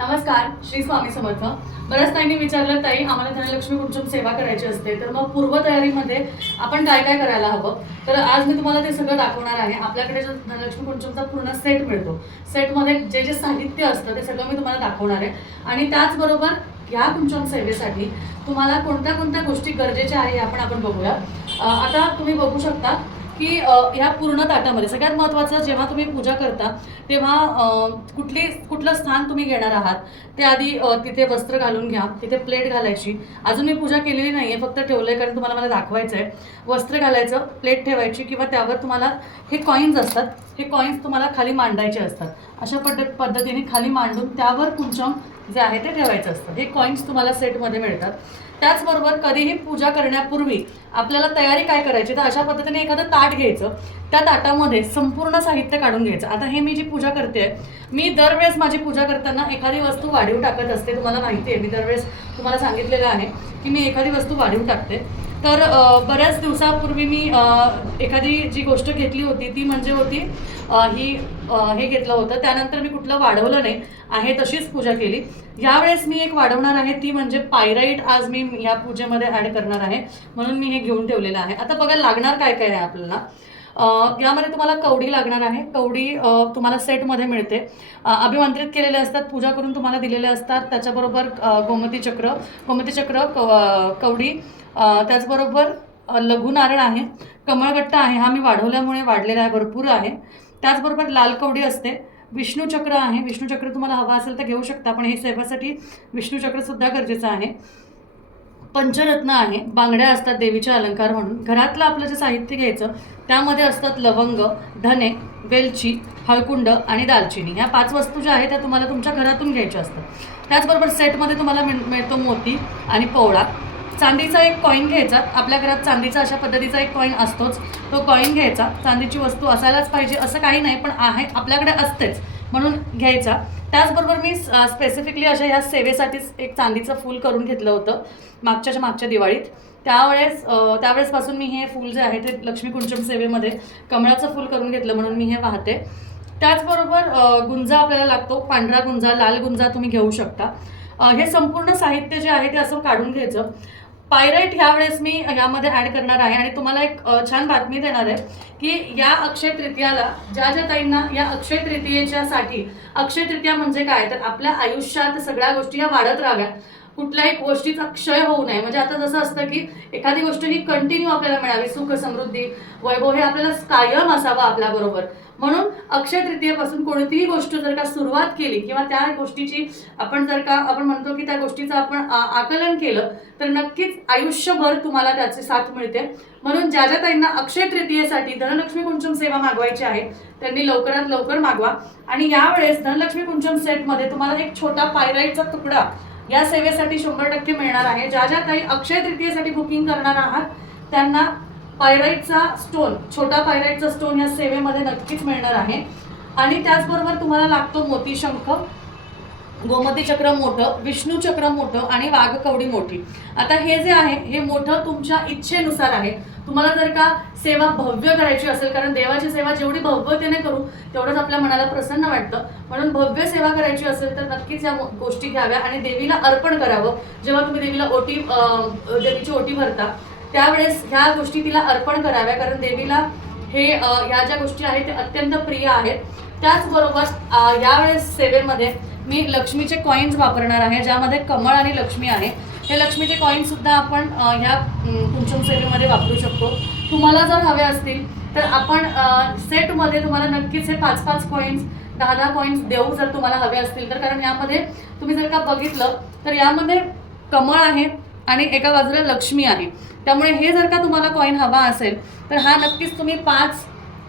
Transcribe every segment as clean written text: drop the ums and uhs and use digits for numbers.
नमस्कार, श्री स्वामी समर्थ. बऱ्याच ताईंनी विचारलं, ताई आम्हाला धनलक्ष्मी कुंचम सेवा करायची असते, तर मग पूर्वतयारीमध्ये आपण काय काय करायला हवं. तर आज मी तुम्हाला ते सगळं दाखवणार आहे. आपल्याकडे जो धनलक्ष्मी कुंचमचा पूर्ण सेट मिळतो, सेटमध्ये जे जे साहित्य असतं ते सगळं मी तुम्हाला दाखवणार आहे. आणि त्याचबरोबर ह्या कुंचम सेवेसाठी तुम्हाला कोणत्या कोणत्या गोष्टी गरजेच्या आहे आपण बघूया. आता तुम्ही बघू शकता की ह्या पूर्ण ताटामध्ये सगळ्यात महत्त्वाचं, जेव्हा तुम्ही पूजा करता तेव्हा कुठलं स्थान तुम्ही घेणार आहात ते आधी तिथे वस्त्र घालून घ्या. तिथे प्लेट घालायची. अजून मी पूजा केलेली नाही आहे, फक्त ठेवलं आहे कारण तुम्हाला मला दाखवायचं आहे. वस्त्र घालायचं, प्लेट ठेवायची किंवा त्यावर तुम्हाला हे कॉईन्स असतात, हे कॉईन्स तुम्हाला खाली मांडायचे असतात. अशा पद्धतीने खाली मांडून त्यावर कुंचम जे आहे ते ठेवायचं असतं. हे कॉईन्स तुम्हाला सेटमध्ये मिळतात. त्याचबरोबर कधीही पूजा करण्यापूर्वी आपल्याला तयारी काय करायची, तर अशा पद्धतीने एखादं ताट घ्यायचं. त्या ताटामध्ये संपूर्ण साहित्य काढून घ्यायचं. आता हे मी जी पूजा करते, मी दरवेळेस माझी पूजा करताना एखादी वस्तू वाढीव टाकत असते. तुम्हाला माहिती आहे, मी दरवेळेस तुम्हाला सांगितलेलं आहे की मी एखादी वस्तू वाढीव टाकते. तर बऱ्याच दिवसापूर्वी मी एखादी जी गोष्ट घेतली होती ती म्हणजे होती हे घेतलं होतं. त्यानंतर मी कुठलं वाढवलं नाही आहे, तशीच पूजा केली. यावेळेस मी एक वाढवणार आहे, ती म्हणजे पायराईट आज मी या पूजेमध्ये ॲड करणार आहे, म्हणून मी हे घेऊन ठेवलेलं आहे. आता बघा लागणार काय काय आहे आपल्याला. यामध्ये तुम्हाला कवडी लागणार आहे. कवडी तुम्हाला सेटमध्ये मिळते. अभिमंत्रित केलेले असतात, पूजा करून तुम्हाला दिलेले असतात. त्याच्याबरोबर गोमती चक्र कवडी, त्याचबरोबर लघु नारळ आहे, कमळगट्टा आहे, हा मी वाढवल्यामुळे वाढलेला आहे, भरपूर आहे. त्याचबरोबर लाल कवडी असते, विष्णूचक्र आहे. विष्णूचक्र तुम्हाला हवा असेल तर घेऊ शकता, पण हे सेवेसाठी विष्णूचक्रसुद्धा गरजेचं आहे. पंचरत्न आहे, बांगड्या असतात देवीचे अलंकार म्हणून. घरातलं आपलं जे साहित्य घ्यायचं त्यामध्ये असतात लवंग, धने, वेलची, हळकुंड आणि दालचिनी. ह्या 5 वस्तू ज्या आहेत त्या तुम्हाला तुमच्या घरातून घ्यायच्या असतात. त्याचबरोबर सेटमध्ये तुम्हाला मिळतो मोती आणि पोवळा. चांदीचा एक कॉईन घ्यायचा. आपल्या घरात चांदीचा अशा पद्धतीचा एक कॉईन असतोच, तो कॉईन घ्यायचा. चांदीची वस्तू असायलाच पाहिजे असं काही नाही, पण आहे आपल्याकडे असतेच म्हणून घ्यायचा. त्याचबरोबर मी स्पेसिफिकली अशा ह्या सेवेसाठीच एक चांदीचं फूल करून घेतलं होतं मागच्या दिवाळीत. त्यावेळेसपासून मी हे फूल जे आहे ते लक्ष्मी कुंचम सेवेमध्ये कमळाचं फूल करून घेतलं, म्हणून मी हे वाहते. त्याचबरोबर गुंजा आपल्याला लागतो, पांढरा गुंजा, लाल गुंजा तुम्ही घेऊ शकता. हे संपूर्ण साहित्य जे आहे ते असं काढून घ्यायचं. पायराईट ह्यावेळेस मी ह्यामध्ये ॲड करणार आहे. आणि तुम्हाला एक छान बातमी देणार आहे की या अक्षय तृतीयाला ज्या ताईंना या अक्षय तृतीयेच्यासाठी, अक्षय तृतीया म्हणजे काय, तर आपल्या आयुष्यात सगळ्या गोष्टी ह्या वाढत राहाव्या, कुठल्याही गोष्टीचा क्षय होऊ नये. म्हणजे आता जसं असतं की एखादी गोष्ट ही कंटिन्यू आपल्याला मिळावी, सुख, समृद्धी, वैभव हे आपल्याला कायम असावं आपल्याबरोबर. म्हणून अक्षय तृतीयेपासून कोणतीही गोष्ट जर का सुरुवात केली किंवा त्या गोष्टीची आपण म्हणतो की त्या गोष्टीचं आपण आकलन केलं तर नक्कीच आयुष्यभर तुम्हाला त्याची साथ मिळते. म्हणून ज्या ताईंना अक्षय तृतीयेसाठी धनलक्ष्मी कुंचम सेवा मागवायची आहे त्यांनी लवकरात लवकर मागवा. आणि यावेळेस धनलक्ष्मी कुंचम सेटमध्ये तुम्हाला एक छोटा पायराईटचा तुकडा या सेवेसाठी 100% मिळणार आहे. ज्या ताई अक्षय तृतीयेसाठी बुकिंग करणार आहात त्यांना पायराईटचा स्टोन, छोटा पायराईटचा स्टोन या सेवेमध्ये नक्कीच मिळणार आहे. आणि त्याचबरोबर तुम्हाला लागतो मोतीशंख, गोमती चक्र मोठं, विष्णू चक्र मोठं आणि वाघकवडी मोठी. आता हे जे आहे हे मोठं तुमच्या इच्छेनुसार आहे. तुम्हाला जर का सेवा भव्य करायची असेल, कारण देवाची सेवा जेवढी भव्यतेने करू तेवढंच आपल्या मनाला प्रसन्न वाटतं, म्हणून भव्य सेवा करायची असेल तर नक्कीच या गोष्टी घ्याव्या आणि देवीला अर्पण करावं. जेव्हा तुम्ही देवीला देवीची ओटी भरता त्यावेळेस ह्या गोष्टी तिला अर्पण कराव्या, कारण देवीला ह्या ज्या गोष्टी आहेत ते अत्यंत प्रिय आहेत. त्याचबरोबर यावेळेस सेवेमध्ये मी लक्ष्मीचे कॉईन्स वापरणार आहे, ज्यामध्ये कमळ आणि लक्ष्मी आहे. हे लक्ष्मीचे कॉईन्ससुद्धा आपण ह्या कुंचम सेवेमध्ये वापरू शकतो. तुम्हाला जर हवे असतील तर आपण सेटमध्ये तुम्हाला नक्कीच हे 5-5 कॉईन्स, 10-10 कॉईन्स देऊ जर तुम्हाला हवे असतील तर. कारण यामध्ये तुम्ही जर का बघितलं तर यामध्ये कमळ आहे आणि एका बाजूला लक्ष्मी आहे. त्यामुळे हे जर का तुम्हाला कॉईन हवा असेल तर हा नक्कीच तुम्ही 5,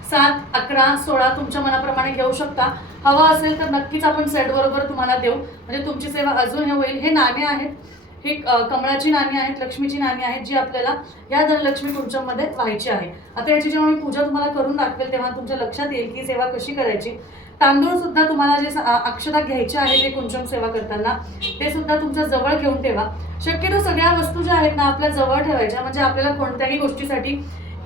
7, 11, 16 तुमच्या मनाप्रमाणे घेऊ शकता. हवा असेल तर नक्कीच आपण सेटबरोबर तुम्हाला देऊ, म्हणजे तुमची सेवा अजून हे होईल. हे नाणी आहेत, ही कमळाची नाणी आहेत, लक्ष्मीची नाणी आहेत, जी आपल्याला या धनलक्ष्मी कुंचममध्ये व्हायची आहे. आता याची जेव्हा मी पूजा तुम्हाला करून दाखवेल तेव्हा तुमच्या लक्षात येईल की सेवा कशी करायची. तांदूळ सुद्धा तुम्हाला जे अक्षता घ्यायचे आहे ते कुंचम सेवा करताना ते सुद्धा तुमच्या जवळ घेऊन ठेवा. शक्यतो सगळ्या वस्तू ज्या आहेत ना आपल्या जवळ ठेवायच्या, म्हणजे आपल्याला कोणत्याही गोष्टीसाठी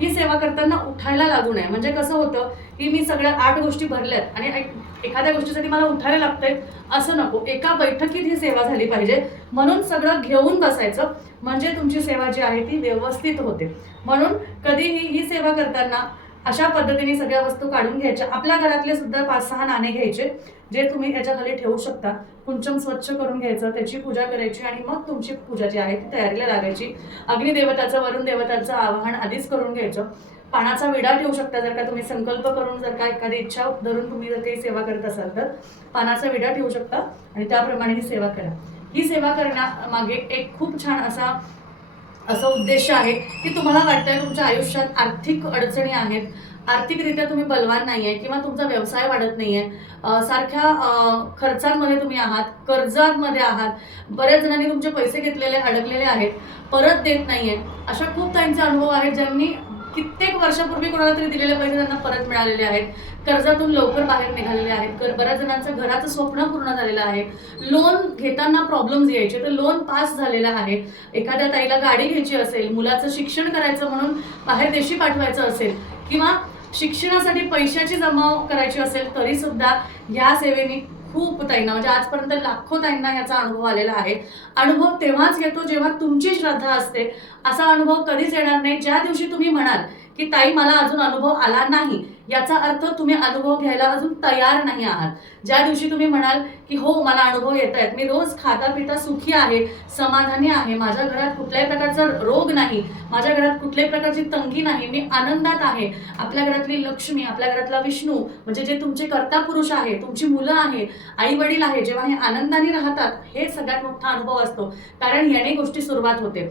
ही सेवा करताना उठायला लागू नये. म्हणजे कसं होतं की मी सगळ्या 8 गोष्टी भरल्यात आणि एखाद्या गोष्टीसाठी मला उठायला लागतंय असं नको. एका बैठकीत ही सेवा झाली पाहिजे. म्हणून सगळं घेऊन बसायचं, म्हणजे तुमची सेवा जी आहे ती व्यवस्थित होते. म्हणून कधीही ही सेवा करताना अशा पद्धतीने सगळ्या वस्तू काढून घ्यायच्या. आपल्या घरातले सुद्धा 5-6 नाणे घ्यायचे, जे तुम्ही त्याच्या खाली ठेवू शकता. कुंचम स्वच्छ करून घ्यायचं, त्याची पूजा करायची आणि मग तुमची पूजा जी आहे ती तयारीला लागायची. अग्निदेवताचं, वरुण देवताचं आवाहन आधीच करून घ्यायचं. पानाचा विडा ठेवू शकता, जर का तुम्ही संकल्प करून, जर का एखादी इच्छा धरून तुम्ही जर काही सेवा करत असाल तर पानाचा विडा ठेवू शकता आणि त्याप्रमाणे ही सेवा करा. ही सेवा करण्यामागे एक खूप छान असा उद्देश आहे की तुम्हाला वाटतंय तुमच्या आयुष्यात आर्थिक अडचणी आहेत, आर्थिकरित्या तुम्ही बलवान नाहीये किंवा तुमचा व्यवसाय वाढत नाहीये, सारख्या खर्चांमध्ये तुम्ही आहात, कर्जांमध्ये आहात, बऱ्याच जणांनी तुमचे पैसे घेतलेले अडकलेले आहेत, परत देत नाहीये. अशा खूप त्यांचे अनुभव आहेत ज्यांनी कित्येक वर्षापूर्वी कोणाला तरी दिलेले पैसे त्यांना परत मिळालेले आहेत, कर्जातून लवकर बाहेर निघालेले आहेत, बऱ्याच जणांचं घराचं स्वप्न पूर्ण झालेलं आहे, लोन घेताना प्रॉब्लेम्स यायचे तर लोन पास झालेलं आहे, एखाद्या ताईला गाडी घ्यायची असेल, मुलाचं शिक्षण करायचं म्हणून बाहेर देशी पाठवायचं असेल किंवा शिक्षणासाठी पैशाची जमाव करायची असेल तरी सुद्धा या सेवेने खूप ताईंना, म्हणजे आजपर्यंत लाखो ताईंना याचा अनुभव आलेला आहे. अनुभव तेव्हाच येतो जेव्हा तुमची श्रद्धा असते. असा अनुभव कधीच येणार नाही ज्या दिवशी तुम्ही म्हणाल की ताई मला अजून अनुभव आला नाही, याचा अर्थ तुम्ही अनुभव घ्यायला अजून तयार नाही आहात. ज्या दिवशी तुम्ही म्हणाल की हो मला अनुभव येत आहेत, मी रोज खाता पिता सुखी आहे, समाधानी आहे, माझ्या घरात कुठल्याही प्रकारचा रोग नाही, माझ्या घरात कुठल्याही प्रकारची तंगी नाही, मी आनंदात आहे, आपल्या घरातली लक्ष्मी, आपल्या घरातला विष्णू म्हणजे जे तुमचे कर्ता पुरुष आहे, तुमची मुलं आहे, आई वडील आहे, जेव्हा हे आनंदाने राहतात, हे सगळ्यात मोठा अनुभव असतो. कारण याने गोष्टी सुरुवात होते.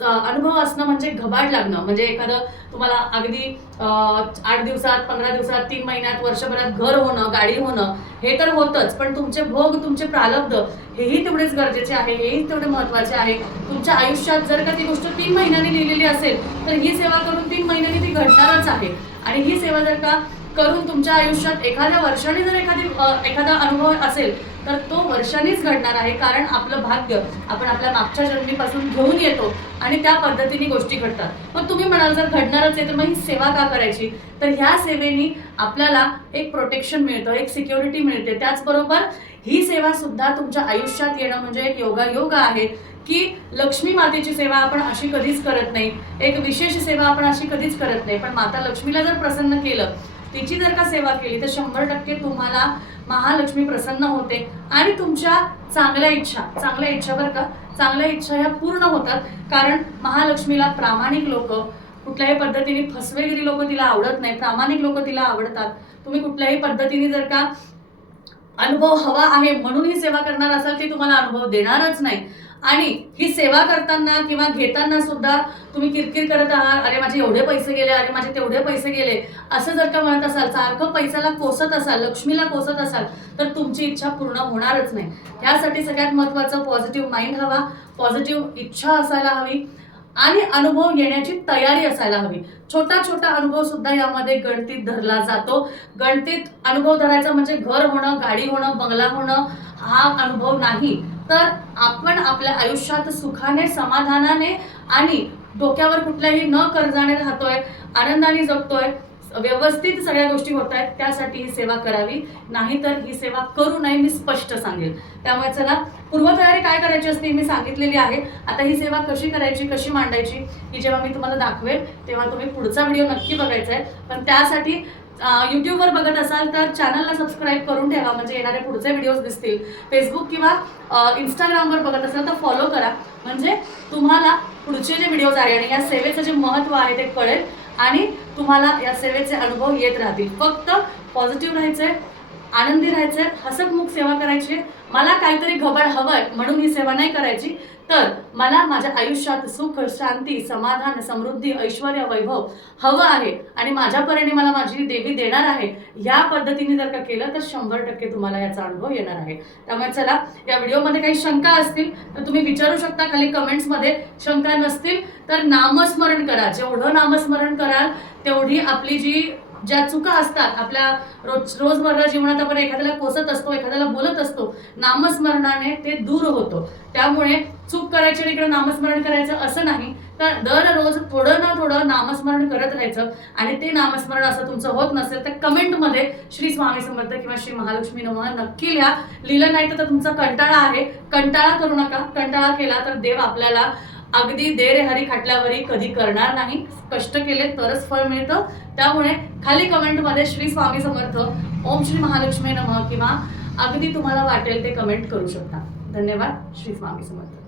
अनुभव असणं म्हणजे घबाड लागणं, म्हणजे एखादं तुम्हाला अगदी 8 दिवसात, 15 दिवसात, 3 महिन्यात, वर्षभरात घर होणं, गाडी होणं हे तर होतच, पण तुमचे भोग, तुमचे प्रारब्ध हेही तेवढेच गरजेचे आहे, हेही तेवढे महत्त्वाचे आहे. तुमच्या आयुष्यात जर का ती गोष्ट 3 महिन्यांनी लिहिलेली असेल तर ही सेवा करून 3 महिन्यांनी ती घडणारच आहे. आणि ही सेवा जर का करून तुमच्या आयुष्यात एखाद्या वर्षाने जर एखादा अनुभव असेल तर तो वर्षांनीच घडणार आहे. कारण आपलं भाग्य आपण आपल्या मागच्या जन्मीपासून घेऊन येतो आणि त्या पद्धतीने गोष्टी घडतात. मग तुम्ही म्हणाल जर घडणारच आहे तर मग ही सेवा का करायची? तर ह्या सेवेने आपल्याला एक प्रोटेक्शन मिळतं, एक सिक्युरिटी मिळते. त्याचबरोबर ही सेवा सुद्धा तुमच्या आयुष्यात येणं म्हणजे एक योगायोग आहे की लक्ष्मी मातेची सेवा आपण अशी कधीच करत नाही, एक विशेष सेवा आपण अशी कधीच करत नाही. पण माता लक्ष्मीला जर प्रसन्न केलं, तिची जर का सेवा केली तर 100% तुम्हाला महालक्ष्मी प्रसन्न होते आणि तुमच्या चांगल्या इच्छा बरं का, चांगल्या इच्छा ह्या पूर्ण होतात. कारण महालक्ष्मीला प्रामाणिक लोक, कुठल्याही पद्धतीने फसवेगिरी लोक तिला आवडत नाही, प्रामाणिक लोक तिला आवडतात. तुम्ही कुठल्याही पद्धतीने जर का अनुभव हवा आहे म्हणून ही सेवा करणार असाल ती तुम्हाला अनुभव देणारच नाही. आणि ही सेवा करताना किंवा घेताना सुद्धा तुम्ही किरकिर करत आहात, अरे माझे एवढे पैसे गेले, अरे माझे तेवढे पैसे गेले, असं जर का म्हणत असाल, सारखं पैशाला कोसत असाल, लक्ष्मीला कोसत असाल तर तुमची इच्छा पूर्ण होणारच नाही. त्यासाठी सगळ्यात महत्त्वाचं पॉझिटिव्ह माइंड हवा, पॉझिटिव्ह इच्छा असायला हवी आणि अनुभव येण्याची तयारी असायला हवी. छोटा छोटा अनुभव सुद्धा यामध्ये गणतीत धरला जातो. गणतीत अनुभव धरायचा म्हणजे घर होणं, गाडी होणं, बंगला होणं हा अनुभव नाही, तर आपण आपल्या आयुष्यात सुखाने, समाधानाने आणि डोक्यावर कुठल्याही न कर्जाने राहतोय, आनंदाने जगतोय, व्यवस्थित सगळ्या गोष्टी होत आहेत, त्यासाठी ही सेवा करावी. नाहीतर ही सेवा करू नये, मी स्पष्ट सांगेल. त्यामुळे चला, पूर्वतयारी काय करायची असते मी सांगितलेली आहे. आता ही सेवा कशी करायची, कशी मांडायची ही जेव्हा मी तुम्हाला दाखवेल तेव्हा तुम्ही पुढचा व्हिडिओ नक्की बघायचा आहे. पण त्यासाठी यूट्यूबवर बघत असाल तर चॅनलला सबस्क्राईब करून ठेवा, म्हणजे येणारे पुढचे व्हिडिओज दिसतील. फेसबुक किंवा इंस्टाग्रामवर बघत असाल तर फॉलो करा, म्हणजे तुम्हाला पुढचे जे व्हिडिओज आहे आणि या सेवेचं जे महत्त्व आहे ते कळेल आणि तुम्हाला या सेवेचे अनुभव येत राहतील. फक्त पॉझिटिव्ह राहायचंय, आनंदी राहायचंय, हसतमुख सेवा करायची. मला काहीतरी घबाड हवंय म्हणून ही सेवा नाही करायची, तर मला माझ्या आयुष्यात सुख, शांती, समाधान, समृद्धी, ऐश्वर्य, वैभव हवं आहे आणि माझ्या परीने मला माझी देवी देणार आहे, या पद्धतीने जर का केलं तर 100% तुम्हाला याचा अनुभव येणार आहे. त्यामुळे चला, या व्हिडिओमध्ये काही शंका असतील तर तुम्ही विचारू शकता खाली कमेंट्समध्ये. शंका नसतील तर नामस्मरण करा. जेवढं नामस्मरण कराल तेवढी आपली ज्या चुका असतात आपल्या रोजमर्रा जीवनात, आपण एखाद्याला कोसत असतो, एखाद्याला बोलत असतो, नामस्मरणाने ते दूर होतो. त्यामुळे चूक करायची आणि इकडे नामस्मरण करायचं असं नाही. तर दररोज थोडं ना थोडं नामस्मरण करत राहायचं आणि ते नामस्मरण असं तुमचं होत नसेल तर कमेंटमध्ये श्री स्वामी समर्थ किंवा श्री महालक्ष्मी नमः नक्की लिहा. लिहिलं नाही तर तुमचा कंटाळा आहे, कंटाळा करू नका. कंटाळा केला तर देव आपल्याला अगदी दे रे हरी खाटल्यावरी कधी करणार नाही. कष्ट केले तरच फळ मिळतं. त्यामुळे खाली कमेंटमध्ये श्री स्वामी समर्थ, ओम श्री महालक्ष्मी नमः किंवा अगदी तुम्हाला वाटेल ते कमेंट करू शकता. धन्यवाद. श्री स्वामी समर्थ.